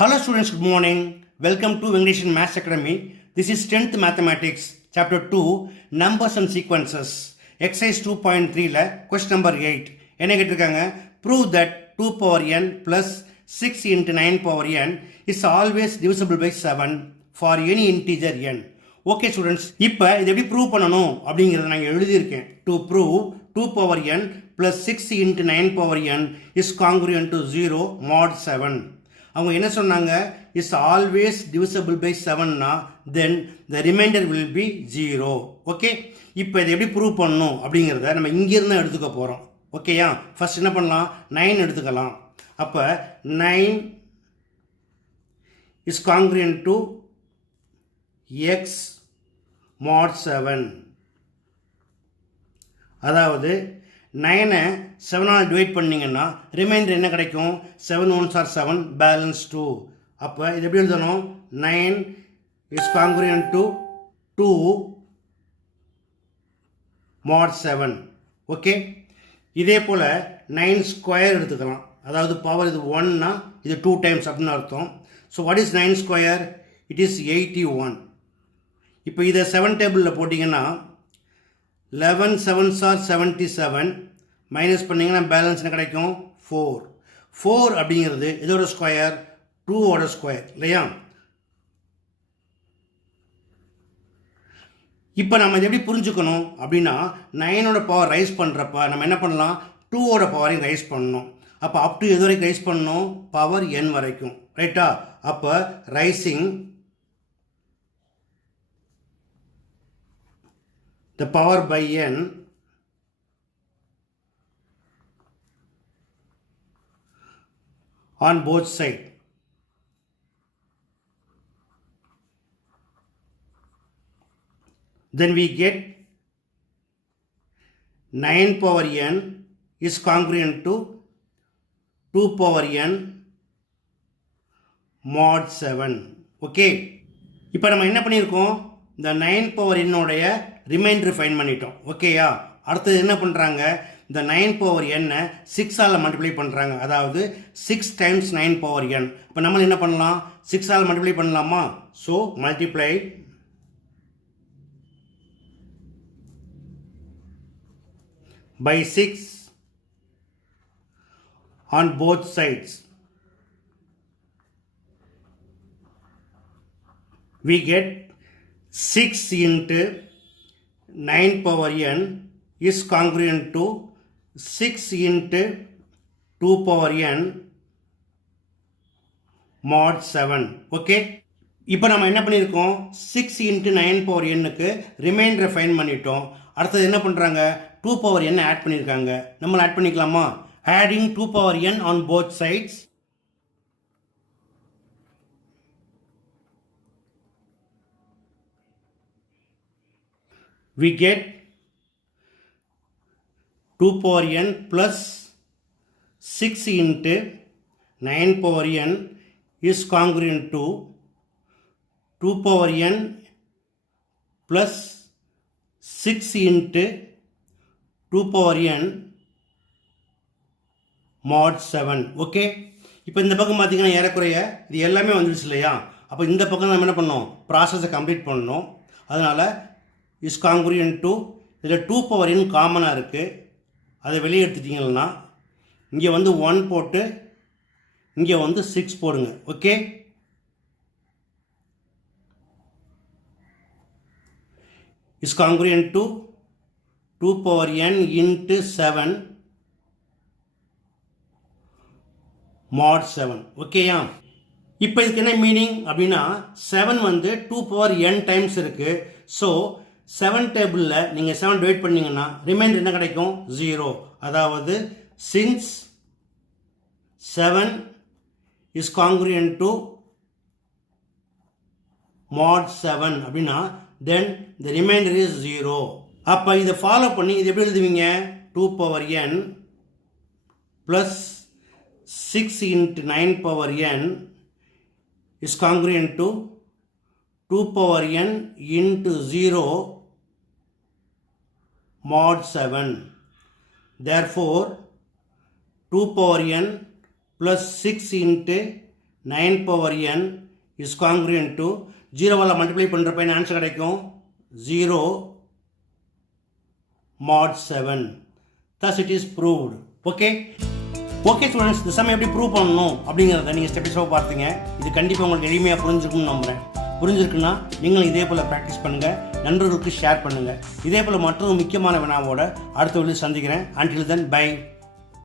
Hello students, good morning. Welcome to Vengadeshan Maths Academy. This is 10th Mathematics, Chapter 2, Numbers and Sequences. Exercise 2.3 ல question number 8. என்ன கேட்டிருக்காங்க? Prove that 2 power n plus 6 into 9 power n is always divisible by 7 for any integer n. Okay students, இப்போ இது எப்படி prove பண்ணணும் அப்படிங்கிறத நான் எழுதியிருக்கேன். To prove 2 power n plus 6 into 9 power n is congruent to 0 mod 7. அவங்க என்ன சொன்னாங்க? இஸ் ஆல்வேஸ் டிவிசபிள் பை 7னா then the reminder will be 0. Okay, இப்போ இதை எப்படி ப்ரூவ் பண்ணணும் அப்படிங்கிறத நம்ம இங்கிருந்து எடுத்துக்க போகிறோம். ஓகேயா, ஃபர்ஸ்ட் என்ன பண்ணலாம்? 9 எடுத்துக்கலாம். அப்போ 9 இஸ் காங்க்ரியன்ட் டு எக்ஸ் மாட் 7. அதாவது 9 7ஆல் டிவைட் பண்ணிங்கன்னா ரிமைண்டர் என்ன கிடைக்கும்? 7 1s are 7, பேலன்ஸ் 2. அப்போ இது எப்படி எழுதணும்? 9 is congruent to 2 Mat 7. Okay, இதே போல் 9 ஸ்கொயர் எடுத்துக்கலாம். அதாவது பவர் இது 1னா இது 2 டைம்ஸ் அப்படின்னு அர்த்தம். So what is 9 square? It is 81. இப்போ இதை 7 டேபிளில் போட்டிங்கன்னா 11 7s are 77, மைனஸ் பண்ணிங்கன்னா பேலன்ஸ் என்ன கிடைக்கும்? 4. 4 அப்படிங்கிறது இதோட ஸ்கொயர் 2ஓட ஸ்கொயர் இல்லையா? இப்போ நம்ம இதை எப்படி புரிஞ்சுக்கணும் அப்படின்னா 9ஓட பவர் ரைஸ் பண்ணுறப்ப நம்ம என்ன பண்ணலாம்? 2ஓட பவரையும் ரைஸ் பண்ணணும். அப்போ அப் டு எது வரைக்கும் ரைஸ் பண்ணணும்? பவர் n வரைக்கும், ரைட்டா? அப்போ rising the power by n on both sides. Then we get 9 power n is congruent to 2 power n mod 7. Okay, இப்போ நம்ம என்ன பண்ணியிருக்கோம்? இந்த 9 power n உடைய ரிமைண்டர் ஃபைன் பண்ணிட்டோம். ஓகேயா, அடுத்தது என்ன பண்ணுறாங்க? இந்த 9 power n 6ஆல் மல்டிப்ளை பண்ணுறாங்க. அதாவது 6 times 9 power n. இப்போ நம்ம என்ன பண்ணலாம்? 6ஆல் மல்டிப்ளை பண்ணலாமா? So multiply by 6 on both sides. We get 6 into 9 power n is congruent to 6 into 2 power n mod 7. Okay, இப்போ நம்ம என்ன பண்ணியிருக்கோம்? 6 into 9 power n-க்கு ரிமைண்டரை ஃபைன் பண்ணிட்டோம். அடுத்தது என்ன பண்ணுறாங்க? 2 power n ஆட் பண்ணியிருக்காங்க. நம்ம ஆட் பண்ணிக்கலாமா? Adding 2 power n on both sides. We get 2 power n plus 6 into 9 power n is congruent to 2 power n plus 6 into 2 power n mod 7. Okay, இப்போ இந்த பக்கம் பார்த்தீங்கன்னா ஏறக்குறைய இது எல்லாமே வந்துடுச்சு இல்லையா? அப்போ இந்த பக்கம் நம்ம என்ன பண்ணோம்? ப்ராசஸை கம்ப்ளீட் பண்ணணும். அதனால் இஸ் காங்க்ரியன்ட் டு இதில் 2 power n காமனாக இருக்குது. அதை வெளியே எடுத்துட்டிங்கன்னா இங்கே வந்து 1 போட்டு இங்கே வந்து 6 போடுங்க. Okay, is congruent to 2 power n into 7 mod 7. ஓகேயா, இப்போ இதுக்கு என்ன மீனிங் அப்படின்னா 7 வந்து 2 power n டைம்ஸ் இருக்குது. ஸோ 7 டேபிளில் நீங்கள் 7 டிவைட் பண்ணிங்கன்னா ரிமைண்டர் என்ன கிடைக்கும்? 0. அதாவது since 7 is congruent to mod 7 அப்படின்னா தென் த ரிமைண்டர் இஸ் 0. அப்போ இதை ஃபாலோ பண்ணி இது எப்படி எழுதுவீங்க? 2 power n plus 6 into 9 power n is congruent to 2 power n into 0 mod 7. Therefore 2 power n plus 6 into 9 power n is congruent to 0வால் multiply பண்ணுறப்ப என்ன ஆன்சர் கிடைக்கும் 0 mod 7. Thus it is proved. Okay students, இந்த சமயம் எப்படி prove பண்ணணும் அப்படிங்கிறத நீங்கள் ஸ்டெப் ஸ்டெப்பாக பார்த்தீங்க. இது கண்டிப்பாக உங்களுக்கு எளிமையாக புரிஞ்சிருக்கும்னு நம்புகிறேன். புரிஞ்சிருக்குன்னா நீங்களும் இதே போல் ப்ராக்டிஸ் பண்ணுங்கள், நண்பர்களுக்கு ஷேர் பண்ணுங்கள். இதே போல் மற்றொரு முக்கியமான வினாவோட அடுத்த வீடியோ சந்திக்கிறேன். Until then, bye.